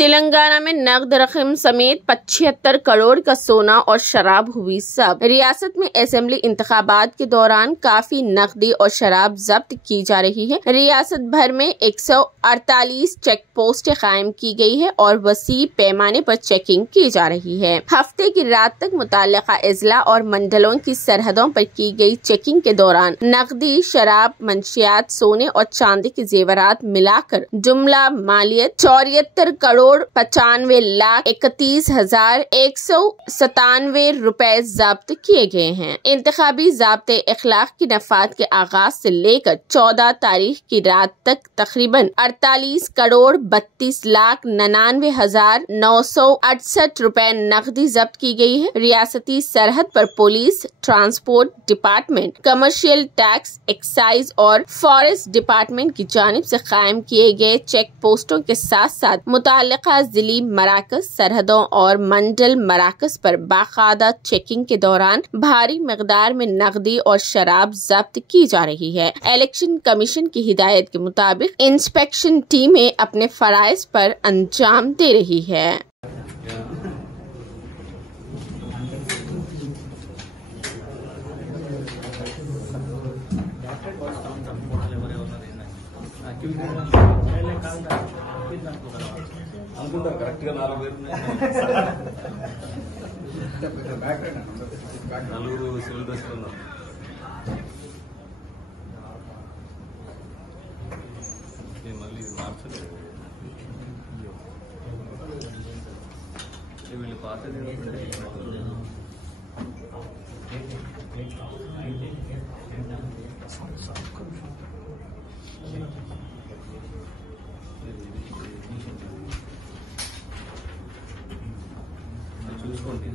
تلنگانہ میں نقد رقم سمیت 75 کروڑ کا سونا اور شراب ہوئی ضبط۔ ریاست میں اسمبلی انتخابات کے دوران کافی نقدی اور شراب ضبط کی جا رہی ہے۔ ریاست بھر میں 148 چیک پوسٹیں قائم کی گئی ہے اور وسیع پیمانے پر چیکنگ کی جا رہی ہے۔ ہفتے کی رات تک متعلقہ اضلاع اور منڈلوں کی سرحدوں پر کی گئی چیکنگ کے دوران نقدی، شراب، منشیات، سونے اور چاندی کے زیورات ملا کر جملہ مالیت 74 کروڑ 95,31,197 روپے ضبط کیے گئے ہیں۔ انتخابی ضابطے اخلاق کی نفاذ کے آغاز سے لے کر 14 تاریخ کی رات تک تقریباً 48 کروڑ 32,99,968 روپے نقدی ضبط کی گئی ہے۔ ریاستی سرحد پر پولیس، ٹرانسپورٹ ڈپارٹمنٹ، کمرشل ٹیکس، ایکسائز اور فارسٹ ڈپارٹمنٹ کی جانب سے قائم کیے گئے چیک پوسٹوں کے ساتھ ساتھ متعلقہ ضلعی مراکز، سرحدوں اور منڈل مراکز پر باقاعدہ چیکنگ کے دوران بھاری مقدار میں نقدی اور شراب ضبط کی جا رہی ہے۔ الیکشن کمیشن کی ہدایت کے مطابق انسپیکشن ٹیمیں اپنے فرائض پر انجام دے رہی ہے۔ కరెక్ట్ గా 4 civil dress మళ్ళీ మార్చలేదు వీళ్ళు పాత చూసుకోండి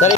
సరే